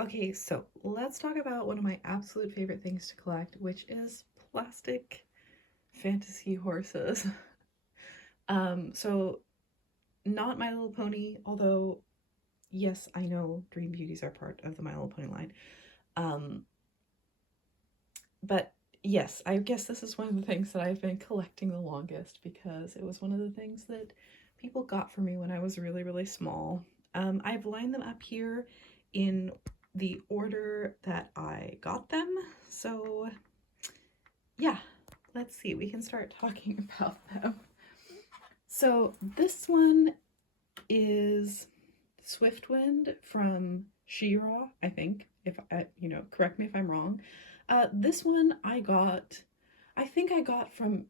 Okay, so let's talk about one of my absolute favorite things to collect, which is plastic fantasy horses. So not My Little Pony, although yes, I know Dream Beauties are part of the My Little Pony line. Um, but yes, I guess this is one of the things that I've been collecting the longest because it was one of the things that people got for me when I was really, really small. I've lined them up here in the order that I got them. So yeah, let's see, we can start talking about them. So this one is Swiftwind from She-Ra, I think. If I, correct me if I'm wrong. This one I think I got from,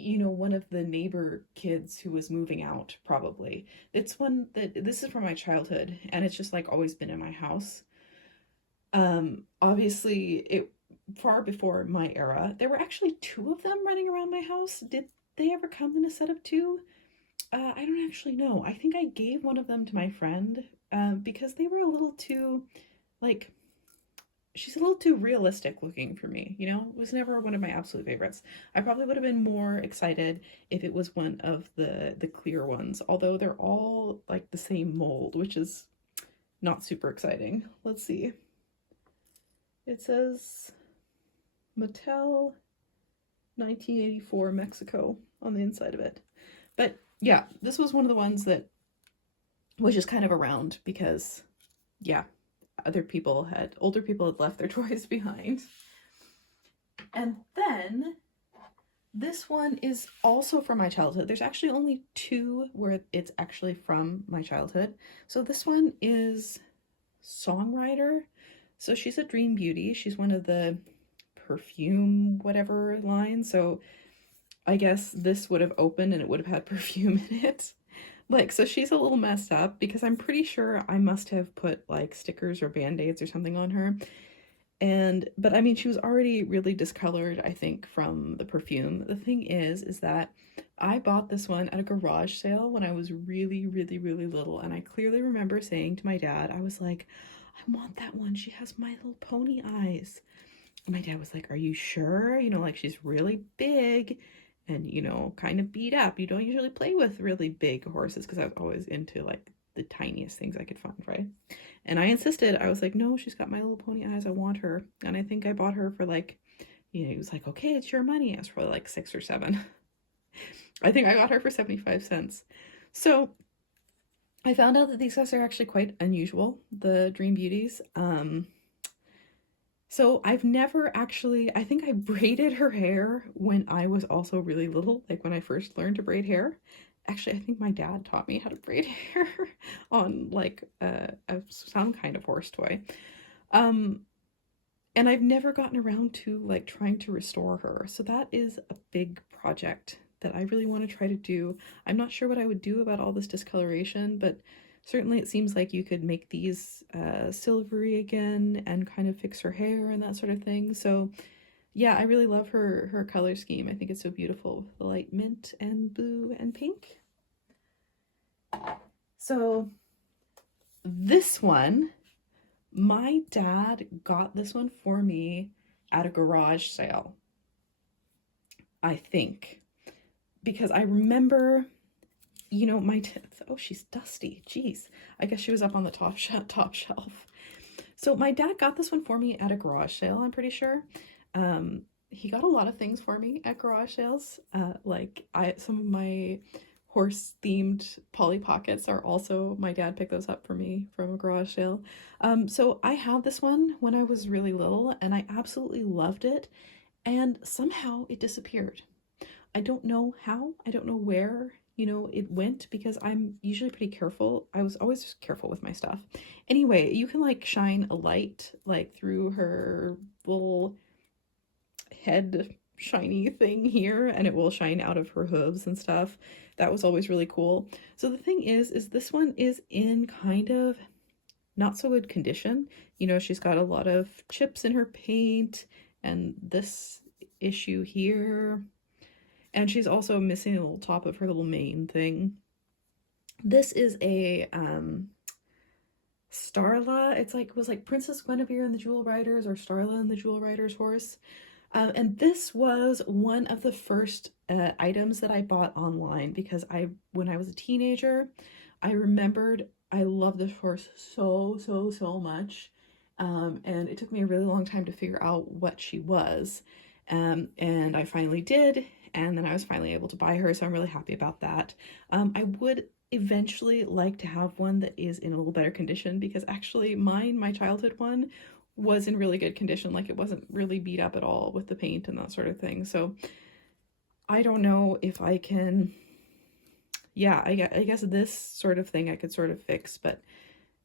one of the neighbor kids who was moving out, probably. It's one that, this is from my childhood, and it's just like always been in my house. Obviously, it far before my era. There were actually two of them running around my house. Did they ever come in a set of two? I don't actually know. I think I gave one of them to my friend because they were a little too, like, she's a little too realistic looking for me, It was never one of my absolute favorites. I probably would have been more excited if it was one of the clear ones, although they're all like the same mold, which is not super exciting. Let's see. It says Mattel 1984 Mexico on the inside of it. But yeah, this was one of the ones that was just kind of around because, yeah, older people had left their toys behind. And then this one is also from my childhood. There's actually only two where it's actually from my childhood. So this one is Songwriter. So she's a Dream Beauty. She's one of the perfume whatever line. So I guess this would have opened and it would have had perfume in it. Like, so she's a little messed up because I'm pretty sure I must have put like stickers or band-aids or something on her. But I mean, she was already really discolored, I think, from the perfume. The thing is that I bought this one at a garage sale when I was really, really, really little. And I clearly remember saying to my dad, I was like, I want that one. She has My Little Pony eyes. And my dad was like, are you sure? Like she's really big and, kind of beat up. You don't usually play with really big horses because I was always into like the tiniest things I could find, right? And I insisted. I was like, no, she's got My Little Pony eyes. I want her. And I think I bought her for like, he was like, okay, it's your money. I was probably like 6 or 7. I think I got her for 75 cents. So I found out that these guys are actually quite unusual, the Dream Beauties. So I've never actually, I think I braided her hair when I was also really little, like when I first learned to braid hair. Actually, I think my dad taught me how to braid hair on like some kind of horse toy. Um, and I've never gotten around to like trying to restore her. So that is a big project that I really want to try to do. I'm not sure what I would do about all this discoloration, but certainly it seems like you could make these silvery again and kind of fix her hair and that sort of thing. So yeah, I really love her color scheme. I think it's so beautiful with the light mint and blue and pink. So this one, my dad got this one for me at a garage sale, I think, because I remember, oh, she's dusty. Jeez, I guess she was up on the top shelf. So my dad got this one for me at a garage sale. I'm pretty sure. He got a lot of things for me at garage sales. Like some of my horse themed Polly Pockets are also, my dad picked those up for me from a garage sale. So I had this one when I was really little and I absolutely loved it. And somehow it disappeared. I don't know how, I don't know where, it went because I'm usually pretty careful. I was always careful with my stuff. Anyway, you can like shine a light like through her little head shiny thing here and it will shine out of her hooves and stuff. That was always really cool. So the thing is this one is in kind of not so good condition. She's got a lot of chips in her paint and this issue here. And she's also missing a little top of her little mane thing. This is a Starla. It's like, was like Princess Guinevere and the Jewel Riders or Starla and the Jewel Riders horse. And this was one of the first items that I bought online because when I was a teenager, I remembered I loved this horse so much. And it took me a really long time to figure out what she was. And I finally did. And then I was finally able to buy her. So I'm really happy about that. I would eventually like to have one that is in a little better condition because actually my childhood one, was in really good condition. Like it wasn't really beat up at all with the paint and that sort of thing. So I don't know if I can, yeah, I guess this sort of thing I could sort of fix, but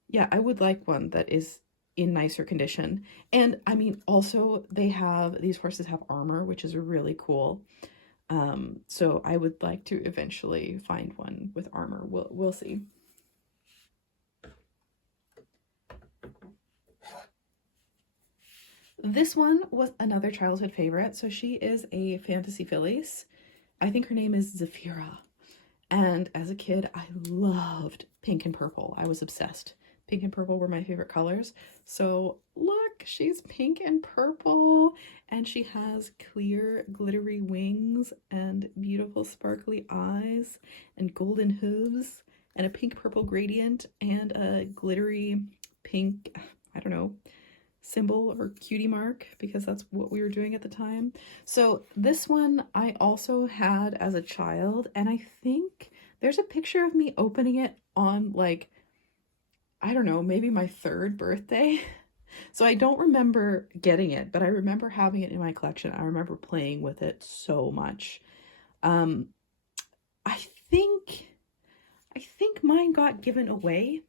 yeah, I would like one that is in nicer condition. And I mean, also these horses have armor, which is really cool. So I would like to eventually find one with armor. We'll see. This one was another childhood favorite. So she is a fantasy Fillies. I think her name is Zafira. And as a kid, I loved pink and purple. I was obsessed. Pink and purple were my favorite colors. So look, she's pink and purple, and she has clear, glittery wings and beautiful, sparkly eyes and golden hooves and a pink purple gradient and a glittery pink, I don't know, symbol or cutie mark because that's what we were doing at the time. So this one I also had as a child, and I think there's a picture of me opening it on like, I don't know, maybe my 3rd birthday. So I don't remember getting it, but I remember having it in my collection. I remember playing with it so much. Um, I think mine got given away.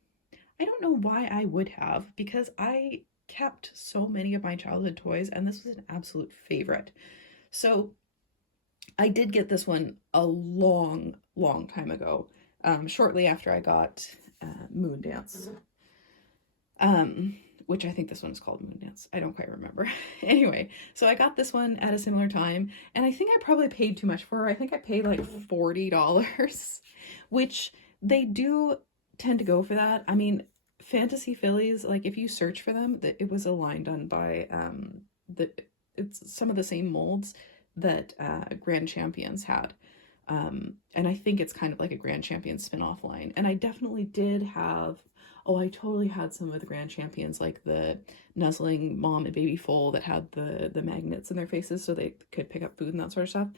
I don't know why I would have, because I kept so many of my childhood toys and this was an absolute favorite. So I did get this one a long time ago, shortly after I got Moondance, which I think this one is called Moondance. I don't quite remember. Anyway, so I got this one at a similar time, and I think I probably paid too much for her. I think I paid like $40, which they do tend to go for that. I mean, Fantasy Fillies, like if you search for them, that it was a line done by it's some of the same molds that Grand Champions had. And I think it's kind of like a Grand Champions spin-off line. And I definitely did have, oh, I totally had some of the Grand Champions, like the nuzzling mom and baby foal that had the magnets in their faces so they could pick up food and that sort of stuff.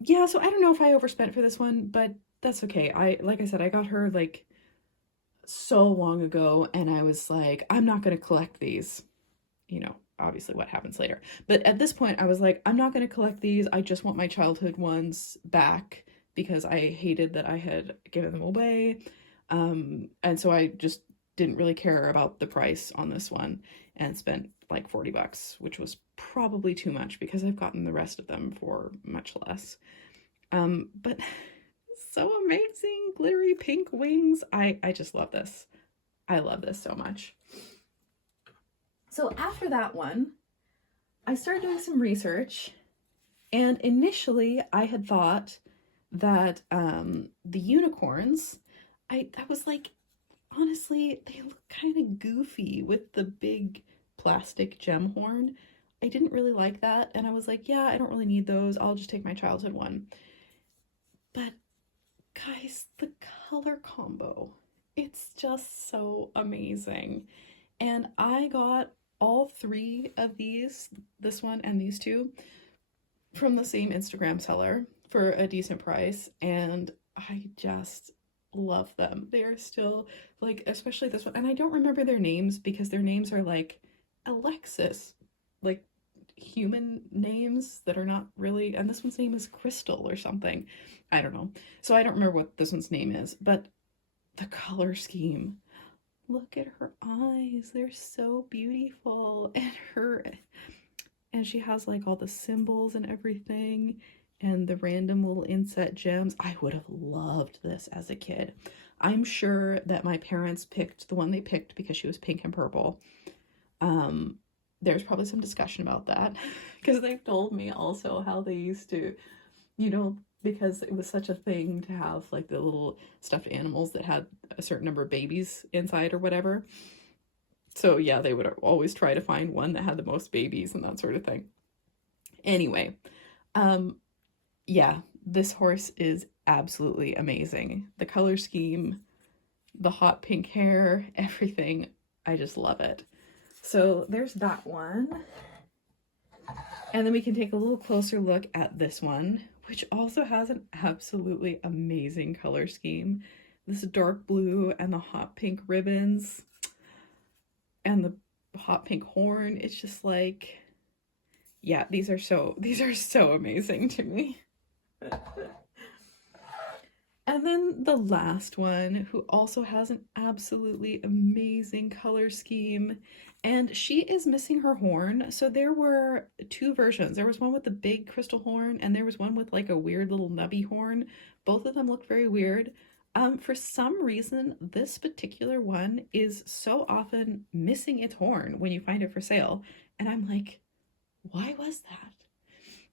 Yeah, so I don't know if I overspent for this one, but that's okay. Like I said, I got her like so long ago, and I was like, I'm not going to collect these. You know, obviously what happens later. But at this point, I was like, I'm not going to collect these. I just want my childhood ones back because I hated that I had given them away. And so I just didn't really care about the price on this one and spent like $40, which was probably too much because I've gotten the rest of them for much less. But so amazing, glittery pink wings. I just love this. I love this so much. So after that one, I started doing some research, and initially I had thought that the unicorns, I was like, honestly, they look kind of goofy with the big plastic gem horn. I didn't really like that, and I was like, yeah, I don't really need those. I'll just take my childhood one. But guys, the color combo, it's just so amazing. And I got all 3 of these, this one and these 2, from the same Instagram seller for a decent price, and I just love them. They are still like, especially this one, and I don't remember their names because their names are like Alexis, like human names that are not really, and this one's name is Crystal or something. I don't know. So I don't remember what this one's name is, but the color scheme. Look at her eyes. They're so beautiful. And she has like all the symbols and everything and the random little inset gems. I would have loved this as a kid. I'm sure that my parents picked the one they picked because she was pink and purple. There's probably some discussion about that because they've told me also how they used to, you know, because it was such a thing to have like the little stuffed animals that had a certain number of babies inside or whatever. So yeah, they would always try to find one that had the most babies and that sort of thing. Anyway, um, yeah, this horse is absolutely amazing. The color scheme, the hot pink hair, everything. I just love it. So there's that one. And then we can take a little closer look at this one, which also has an absolutely amazing color scheme. This dark blue and the hot pink ribbons and the hot pink horn. It's just like, yeah, these are so amazing to me. And then the last one, who also has an absolutely amazing color scheme, and she is missing her horn. So there were two versions. There was one with the big crystal horn, and there was one with like a weird little nubby horn. Both of them looked very weird. For some reason, this particular one is so often missing its horn when you find it for sale. And I'm like, why was that?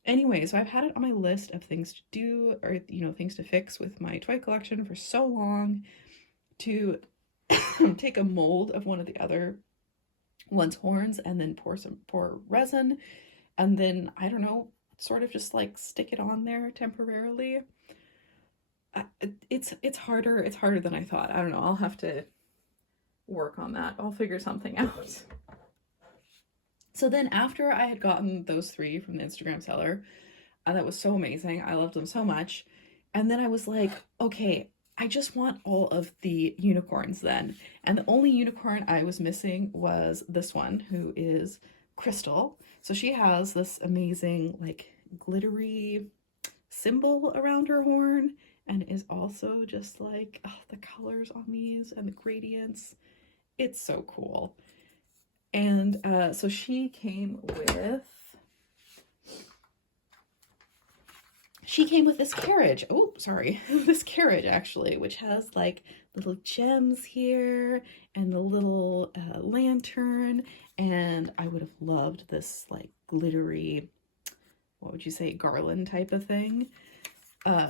Anyway, so I've had it on my list of things to do, or, you know, things to fix with my toy collection for so long, to take a mold of one of the other one's horns and then pour resin, and then, I don't know, sort of just like stick it on there temporarily. It's harder than I thought. I don't know, I'll have to work on that. I'll figure something out. So then after I had gotten those three from the Instagram seller, that was so amazing. I loved them so much. And then I was like, okay, I just want all of the unicorns then. And the only unicorn I was missing was this one, who is Crystal. So she has this amazing, like, glittery symbol around her horn, and is also just like, oh, the colors on these and the gradients. It's so cool. And so she came with this carriage. Oh, sorry. This carriage, actually, which has like little gems here and the little lantern. And I would have loved this like glittery, what would you say, garland type of thing.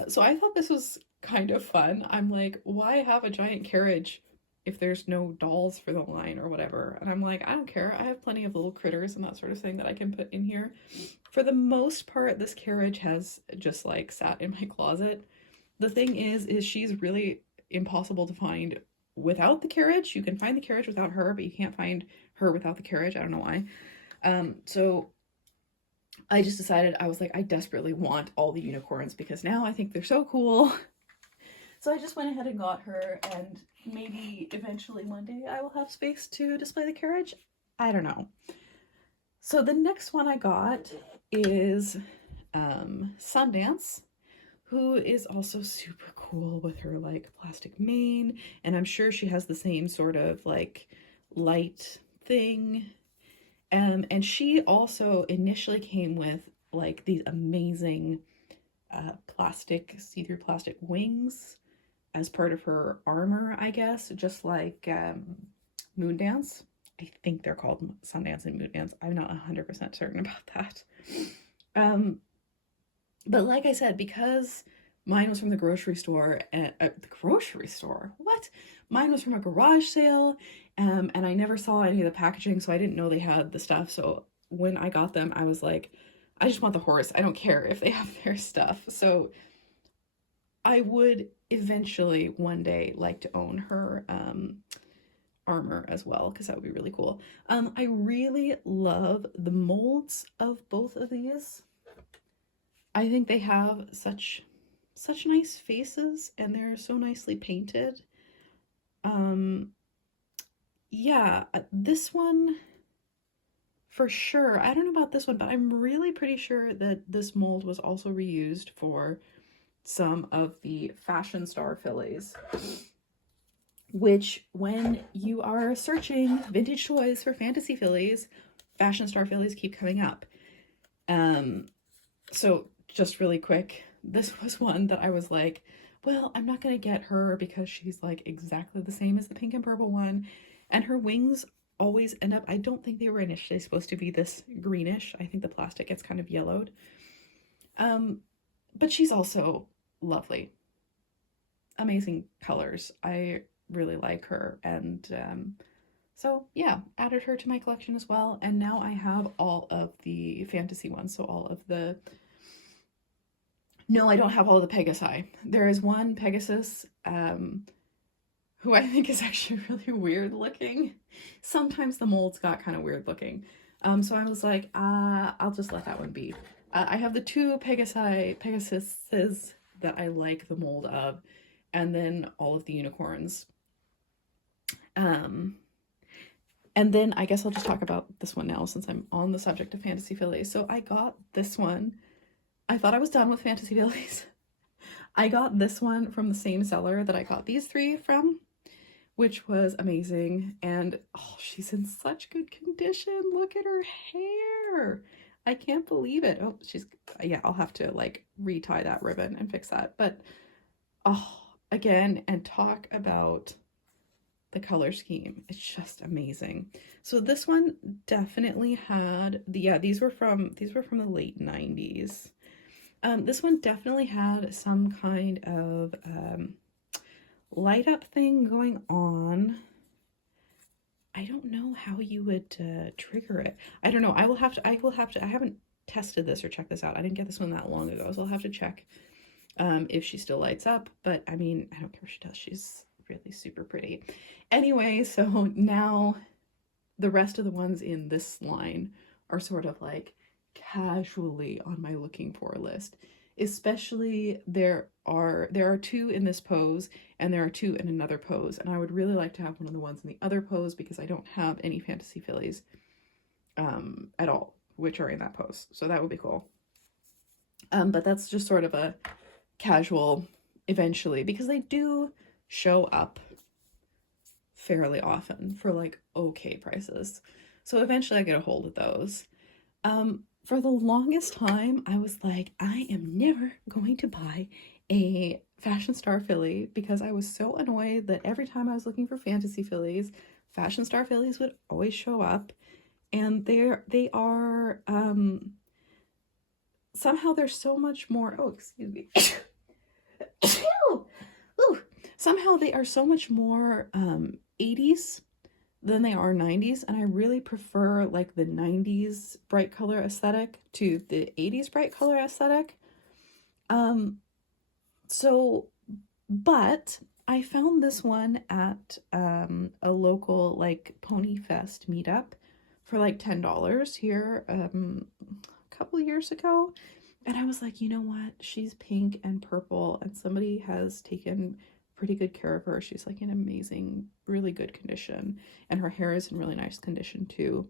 So I thought this was kind of fun. I'm like, why have a giant carriage if there's no dolls for the line or whatever? And I'm like, I don't care. I have plenty of little critters and that sort of thing that I can put in here. For the most part, this carriage has just like sat in my closet. The thing is she's really impossible to find without the carriage. You can find the carriage without her, but you can't find her without the carriage. I don't know why. So I just decided, I was like, I desperately want all the unicorns because now I think they're so cool. So I just went ahead and got her, and maybe eventually one day I will have space to display the carriage. I don't know. So the next one I got is Sundance, who is also super cool with her like plastic mane, and I'm sure she has the same sort of like light thing. And she also initially came with like these amazing plastic, see-through plastic wings as part of her armor, I guess, just like Moondance. I think they're called Sundance and Moondance. I'm not 100% certain about that. But like I said, because mine was from the grocery store, what? Mine was from a garage sale, and I never saw any of the packaging, so I didn't know they had the stuff. So when I got them, I was like, I just want the horse. I don't care if they have their stuff. So I would eventually one day like to own her armor as well, because that would be really cool. I really love the molds of both of these. I think they have such nice faces, and they're so nicely painted. Yeah, this one for sure. I don't know about this one, but I'm really pretty sure that this mold was also reused for some of the Fashion Star Fillies, which when you are searching vintage toys for fantasy Fillies, Fashion Star Fillies keep coming up. So just really quick, this was one that I was like, well, I'm not going to get her because she's like exactly the same as the pink and purple one. And her wings always end up, I don't think they were initially supposed to be this greenish. I think the plastic gets kind of yellowed. but she's also lovely. Amazing colors. I really like her. And so, yeah, added her to my collection as well. And now I have all of the fantasy ones. So, all of the. No, I don't have all of the Pegasi. There is one Pegasus who I think is actually really weird looking. Sometimes the molds got kind of weird looking. So I was like, I'll just let that one be. I have the two Pegasuses that I like the mold of, and then all of the unicorns. Um, and then I guess I'll just talk about this one now since I'm on the subject of Fantasy Fillies. So I got this one. I thought I was done with Fantasy Fillies. I got this one from the same seller that I got these three from, which was amazing. And oh, she's in such good condition. Look at her hair. I can't believe it. Oh, yeah, I'll have to like retie that ribbon and fix that. But oh, again, and talk about the color scheme. It's just amazing. So this one definitely had these were from the late 90s. This one definitely had some kind of light up thing going on. I don't know how you would trigger it. I don't know. I haven't tested this or checked this out. I didn't get this one that long ago, so I'll have to check if she still lights up. But I mean, I don't care if she does. She's really super pretty. Anyway, so now the rest of the ones in this line are sort of like casually on my looking for list. Especially there are two in this pose and there are two in another pose, and I would really like to have one of the ones in the other pose because I don't have any Fantasy Fillies at all which are in that pose, so that would be cool. But that's just sort of a casual eventually, because they do show up fairly often for like okay prices. So eventually I get a hold of those. For the longest time, I was like, I am never going to buy a Fashion Star Filly because I was so annoyed that every time I was looking for Fantasy Fillies, Fashion Star Fillies would always show up. And they are somehow they're so much more, oh, excuse me. Somehow they are so much more 80s than they are 90s, and I really prefer like the 90s bright color aesthetic to the 80s bright color aesthetic. So but I found this one at a local like Pony Fest meetup for like $10 here a couple years ago, and I was like, you know what, she's pink and purple and somebody has taken pretty good care of her. She's like in amazing, really good condition, and her hair is in really nice condition too.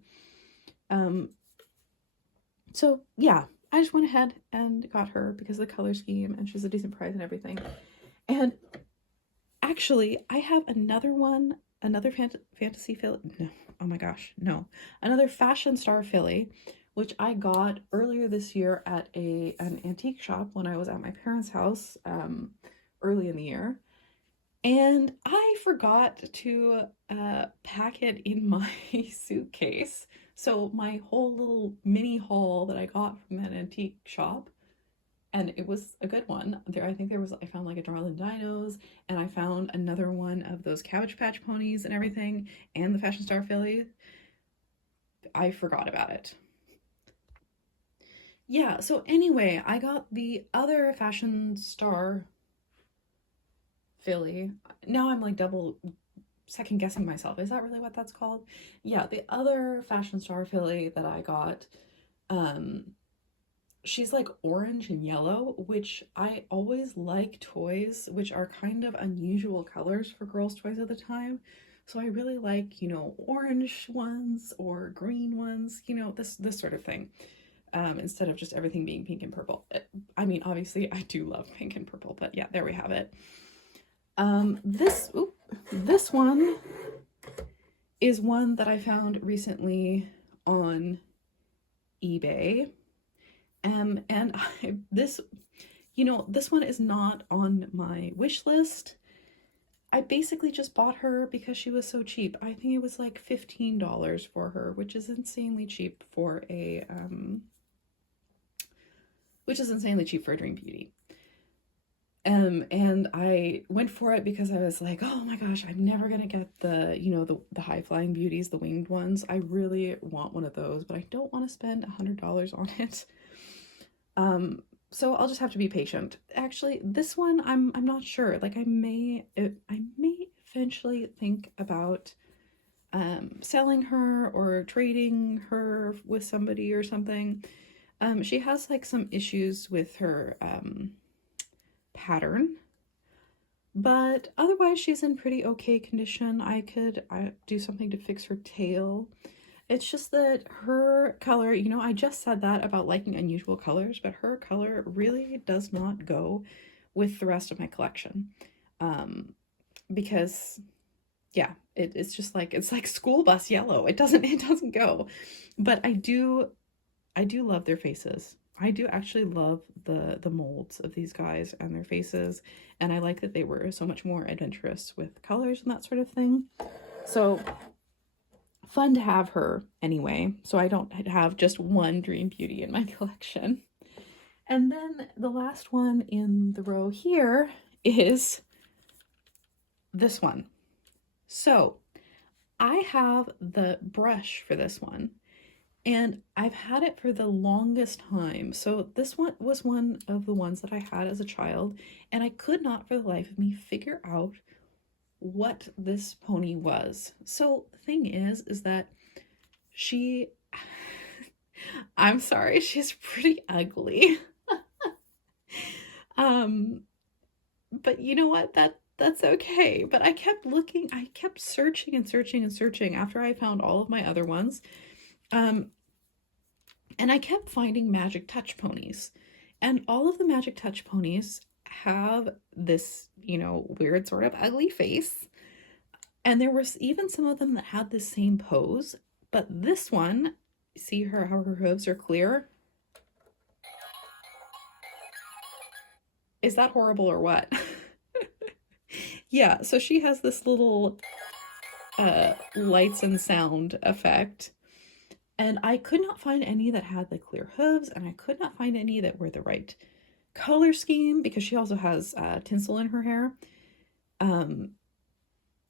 So yeah, I just went ahead and got her because of the color scheme, and she's a decent price and everything. And actually, I have another one, another Fantasy Filly. No, oh my gosh, no, another Fashion Star Filly, which I got earlier this year at an antique shop when I was at my parents' house early in the year. And I forgot to pack it in my suitcase. So my whole little mini haul that I got from that antique shop, and it was a good one. I think I found like a Darlin Dinos, and I found another one of those Cabbage Patch ponies and everything, and the Fashion Star Filly. I forgot about it. Yeah, so anyway, I got the other Fashion Star Filly. Now I'm like double second guessing myself. Is that really what that's called? Yeah, the other Fashion Star Filly that I got, she's like orange and yellow, which I always like toys which are kind of unusual colors for girls' toys at the time. So I really like, orange ones or green ones, this sort of thing. Instead of just everything being pink and purple. I mean, obviously I do love pink and purple, but yeah, there we have it. This one is one that I found recently on eBay. This one is not on my wish list. I basically just bought her because she was so cheap. I think it was like $15 for her, which is insanely cheap for a Dream Beauty. And I went for it because I was like, oh my gosh, I'm never gonna get the, the high flying beauties, the winged ones. I really want one of those, but I don't want to spend $100 on it. Um, so I'll just have to be patient. Actually, this one I'm not sure. Like I may eventually think about selling her or trading her with somebody or something. She has like some issues with her pattern, but otherwise she's in pretty okay condition. I could do something to fix her tail. It's just that her color, I just said that about liking unusual colors, but her color really does not go with the rest of my collection. Um, because it's just like it's like school bus yellow. It doesn't go. But I do love their faces. I do actually love the molds of these guys and their faces, and I like that they were so much more adventurous with colors and that sort of thing. So fun to have her anyway, so I don't have just one Dream Beauty in my collection. And then the last one in the row here is this one. So I have the brush for this one, and I've had it for the longest time. So this one was one of the ones that I had as a child, and I could not for the life of me figure out what this pony was. So the thing is that she I'm sorry, she's pretty ugly. um but you know what? That's okay. But I kept looking, I kept searching and searching and searching after I found all of my other ones. Um and I kept finding Magic Touch ponies. And all of the Magic Touch ponies have this, weird sort of ugly face. And there was even some of them that had the same pose, but this one, see her how her hooves are clear? Is that horrible or what? Yeah, so she has this little lights and sound effect. And I could not find any that had the clear hooves, and I could not find any that were the right color scheme because she also has tinsel in her hair. Um,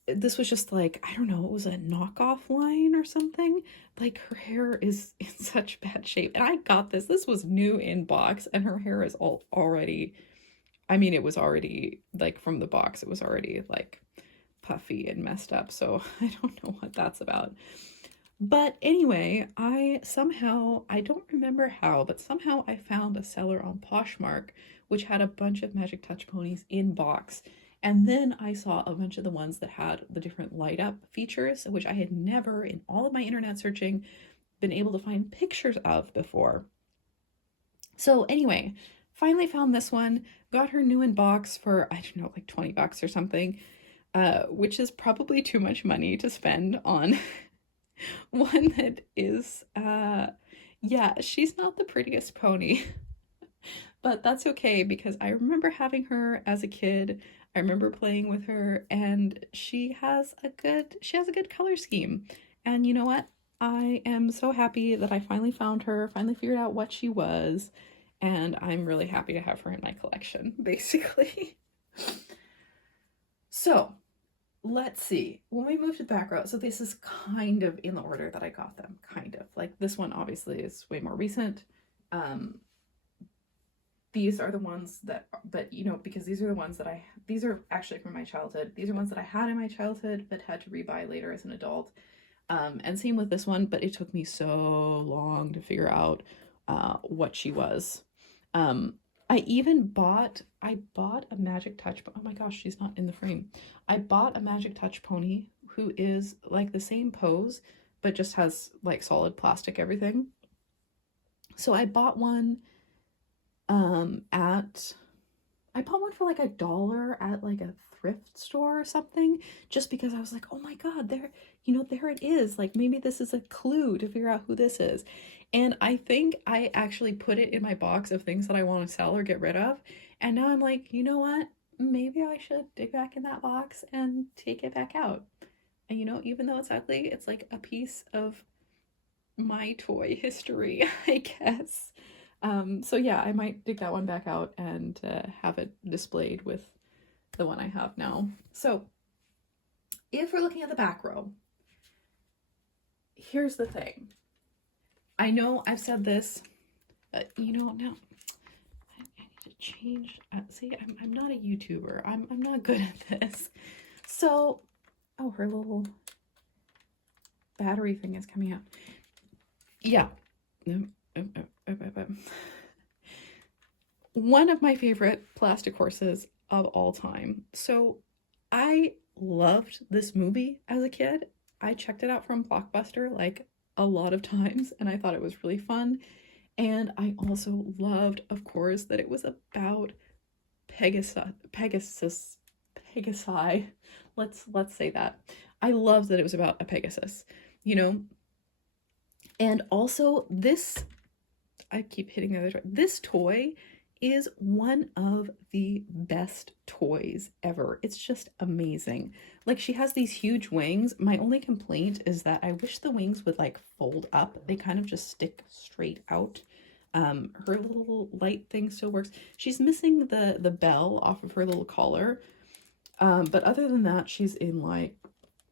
this was just like, I don't know, it was a knockoff line or something. Like her hair is in such bad shape. And I got this. This was new in box, and her hair is all already, I mean, it was already like from the box, it was already like puffy and messed up. So I don't know what that's about. But anyway, I don't remember how, but somehow I found a seller on Poshmark which had a bunch of Magic Touch ponies in box. And then I saw a bunch of the ones that had the different light up features, which I had never, in all of my internet searching, been able to find pictures of before. So anyway, finally found this one, got her new in box for, I don't know, like $20 or something, which is probably too much money to spend on one that is, yeah, she's not the prettiest pony. But that's okay because I remember having her as a kid. I remember playing with her, and she has a good color scheme. And you know what? I am so happy that I finally found her, finally figured out what she was, and I'm really happy to have her in my collection, basically. So, let's see. When we move to the back row, so this is kind of in the order that I got them, kind of. Like this one obviously is way more recent. Um, these are the ones that, but because these are actually from my childhood. These are ones that I had in my childhood but had to rebuy later as an adult. And same with this one, but it took me so long to figure out what she was. I bought a Magic Touch, oh my gosh, she's not in the frame. I bought a Magic Touch pony who is like the same pose, but just has like solid plastic everything. So at I bought one for like $1 at like a thrift store or something, just because I was like, oh my god, there it is. Like maybe this is a clue to figure out who this is. And I think I actually put it in my box of things that I want to sell or get rid of. And now I'm like, you know what? Maybe I should dig back in that box and take it back out. And even though it's ugly, it's like a piece of my toy history, I guess. So yeah, I might dig that one back out and have it displayed with the one I have now. So if we're looking at the back row, here's the thing. I know I've said this, now I need to change. See, I'm not a YouTuber. I'm not good at this. So, oh, her little battery thing is coming out. Yeah. One of my favorite plastic horses of all time. So I loved this movie as a kid. I checked it out from Blockbuster like a lot of times and I thought it was really fun. And I also loved, of course, that it was about Pegasus. Let's say that. I loved that it was about a Pegasus, you know. And also this, I keep hitting the other toy. This toy is one of the best toys ever. It's just amazing. Like, she has these huge wings. My only complaint is that I wish the wings would like fold up. They kind of just stick straight out. Her little light thing still works. She's missing the bell off of her little collar. But other than that, she's in like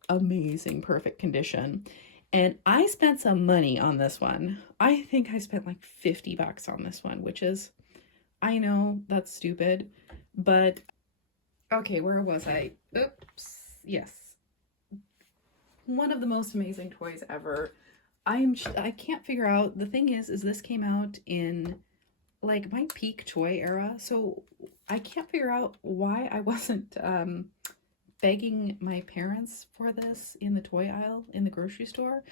amazing, perfect condition. And I spent some money on this one. I think I spent like $50 on this one, which is, I know that's stupid, but okay, where was I? Oops. Yes. One of the most amazing toys ever. I can't figure out. The thing is this came out in like my peak toy era, so I can't figure out why I wasn't begging my parents for this in the toy aisle in the grocery store.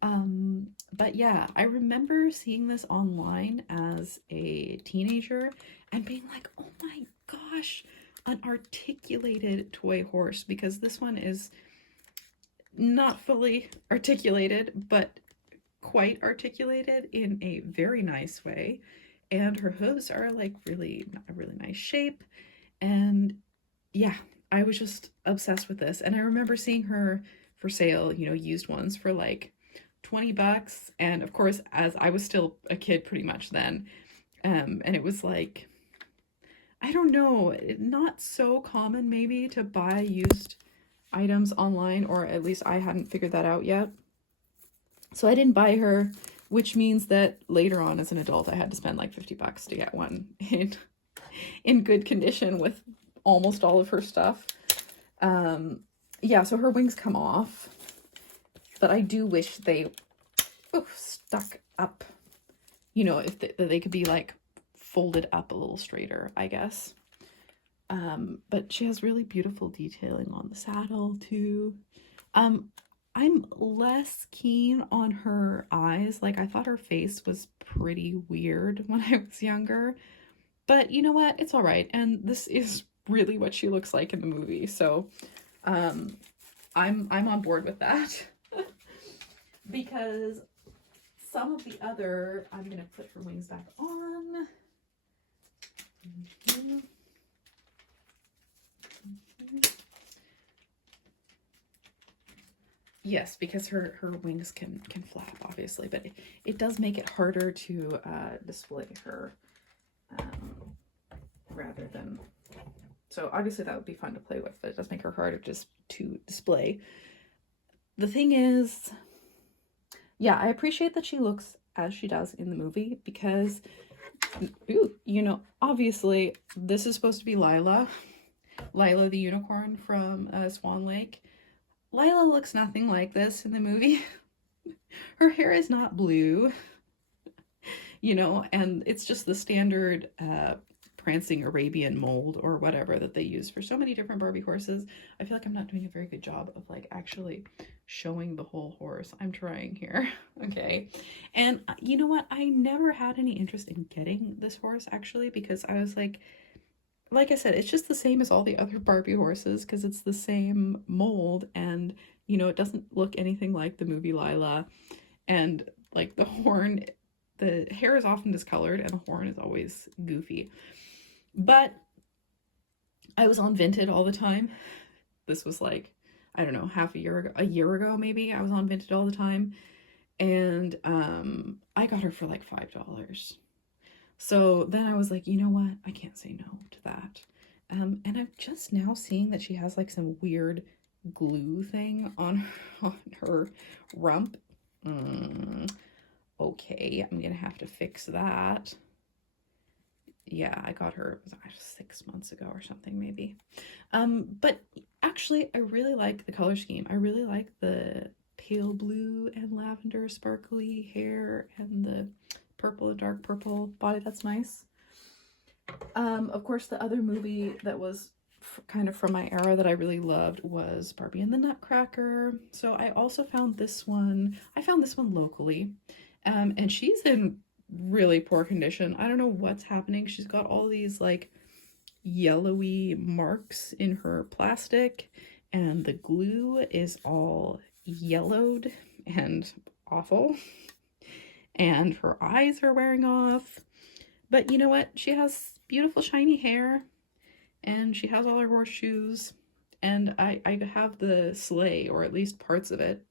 But yeah, I remember seeing this online as a teenager and being like, oh my gosh, an articulated toy horse, because this one is not fully articulated, but quite articulated in a very nice way. And her hooves are like really a really nice shape. And yeah, I was just obsessed with this. And I remember seeing her for sale, used ones for like $20. And of course, as I was still a kid pretty much then, and it was like, I don't know, not so common maybe to buy used items online, or at least I hadn't figured that out yet. So I didn't buy her, which means that later on as an adult, I had to spend like $50 to get one in good condition with almost all of her stuff. Yeah, so her wings come off, but I do wish they stuck up, if they could be like folded up a little straighter, I guess. But she has really beautiful detailing on the saddle too. I'm less keen on her eyes. Like, I thought her face was pretty weird when I was younger, but you know what? It's all right. And this is really what she looks like in the movie. So, I'm on board with that. Because some of the other, I'm going to put her wings back on. Yes, because her wings can flap, obviously, but it does make it harder to display her rather than... So obviously that would be fun to play with, but it does make her harder just to display. The thing is, yeah, I appreciate that she looks as she does in the movie because, obviously this is supposed to be Lila the unicorn from Swan Lake. Lila looks nothing like this in the movie. Her hair is not blue, and it's just the standard prancing Arabian mold or whatever that they use for so many different Barbie horses. I feel like I'm not doing a very good job of like actually showing the whole horse. I'm trying here. Okay. And you know what? I never had any interest in getting this horse actually, because I was like I said, it's just the same as all the other Barbie horses because it's the same mold, and it doesn't look anything like the movie Lila. And like the horn, the hair is often discolored and the horn is always goofy. But I was on Vinted all the time. This was like, I don't know, a year ago maybe. I was on Vinted all the time, and I got her for like $5. So then I was like, you know what? I can't say no to that. And I'm just now seeing that she has like some weird glue thing on her rump. Okay, I'm gonna have to fix that. Yeah, I got her 6 months ago or something, maybe. But actually, I really like the color scheme. I really like the pale blue and lavender sparkly hair and the purple and dark purple body. That's nice. Of course, the other movie that was kind of from my era that I really loved was Barbie and the Nutcracker. So I also found this one. I found this one locally, and she's in really poor condition. I don't know what's happening. She's got all these like yellowy marks in her plastic, and the glue is all yellowed and awful, and her eyes are wearing off. But you know what? She has beautiful shiny hair, and she has all her horseshoes, and I have the sleigh, or at least parts of it.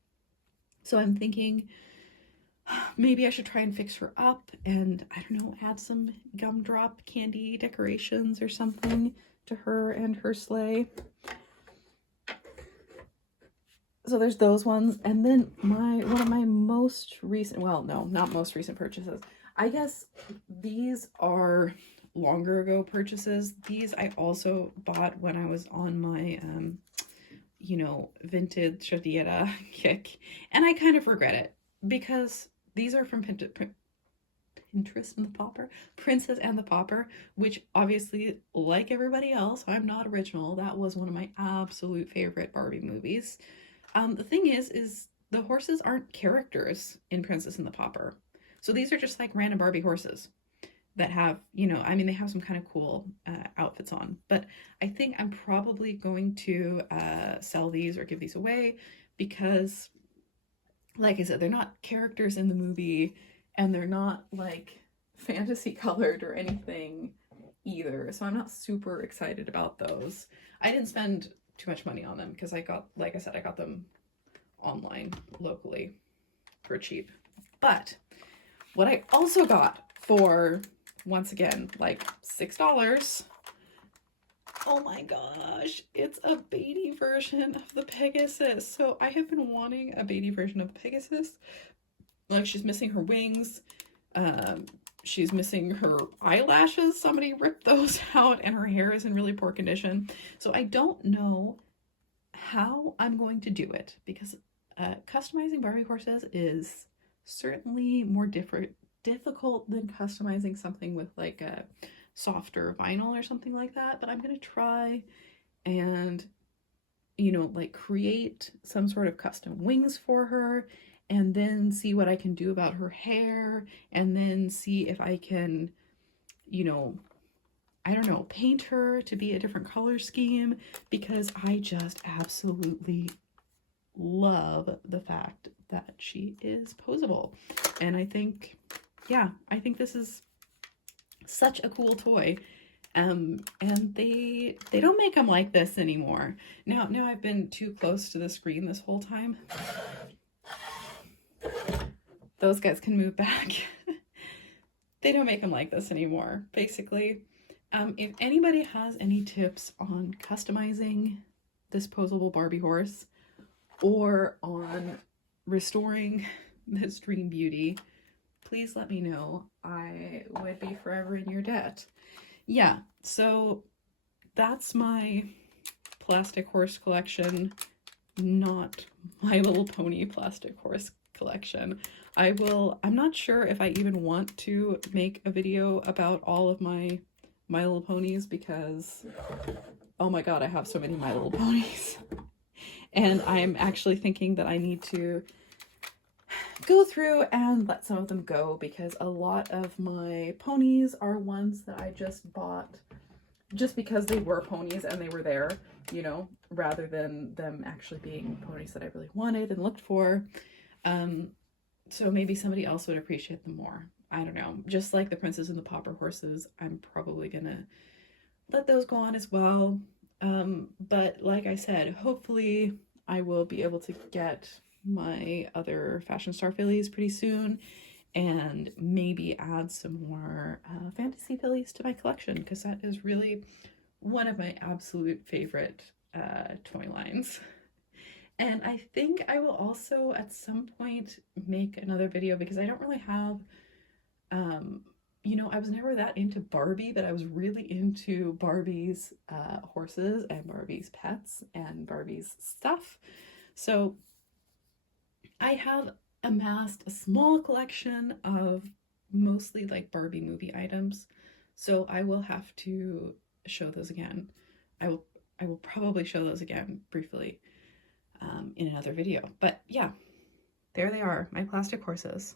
So I'm thinking maybe I should try and fix her up and, I don't know, add some gumdrop candy decorations or something to her and her sleigh. So there's those ones. And then one of my most recent, well, no, not most recent purchases. I guess these are longer ago purchases. These I also bought when I was on my, you know, vintage Dieta kick. And I kind of regret it because these are from Pinterest and the Pauper, Princess and the Pauper, which obviously, like everybody else, I'm not original. That was one of my absolute favorite Barbie movies. The thing is the horses aren't characters in Princess and the Pauper. So these are just like random Barbie horses that have, you know, I mean, they have some kind of cool outfits on. But I think I'm probably going to sell these or give these away because, like I said, they're not characters in the movie and they're not like fantasy colored or anything either. So I'm not super excited about those. I didn't spend too much money on them because I got, like I said, I got them online locally for cheap. But what I also got for, once again, like $6, oh my gosh, it's a Beatty version of the Pegasus. So I have been wanting a Beatty version of the Pegasus. Like, she's missing her wings. She's missing her eyelashes. Somebody ripped those out, and her hair is in really poor condition. So I don't know how I'm going to do it because customizing Barbie horses is certainly more difficult than customizing something with like a softer vinyl or something like that. But I'm going to try and, you know, like create some sort of custom wings for her and then see what I can do about her hair and then see if I can, you know, I don't know, paint her to be a different color scheme because I just absolutely love the fact that she is posable. And I think, yeah, I think this is such a cool toy. And they don't make them like this anymore. Now I've been too close to the screen this whole time. Those guys can move back. They don't make them like this anymore, basically. If anybody has any tips on customizing this posable Barbie horse or on restoring this dream beauty, please let me know. I would be forever in your debt. Yeah, so that's my plastic horse collection, not My Little Pony plastic horse collection. I'm not sure if I even want to make a video about all of my My Little Ponies because, oh my god, I have so many My Little Ponies. And I'm actually thinking that I need to go through and let some of them go because a lot of my ponies are ones that I just bought just because they were ponies and they were there, you know, rather than them actually being ponies that I really wanted and looked for. So maybe somebody else would appreciate them more. I don't know. Just like the Princess and the Pauper horses, I'm probably gonna let those go on as well. But like I said, hopefully I will be able to get my other Fashion Star Fillies pretty soon. and maybe add some more fantasy Fillies to my collection, because that is really one of my absolute favorite toy lines. And I think I will also at some point make another video, because I don't really have, um, you know, I was never that into Barbie, but I was really into Barbie's horses and Barbie's pets and Barbie's stuff. So I have amassed a small collection of mostly like Barbie movie items. So I will have to show those again. I will probably show those again briefly in another video. But yeah, there they are, my plastic horses.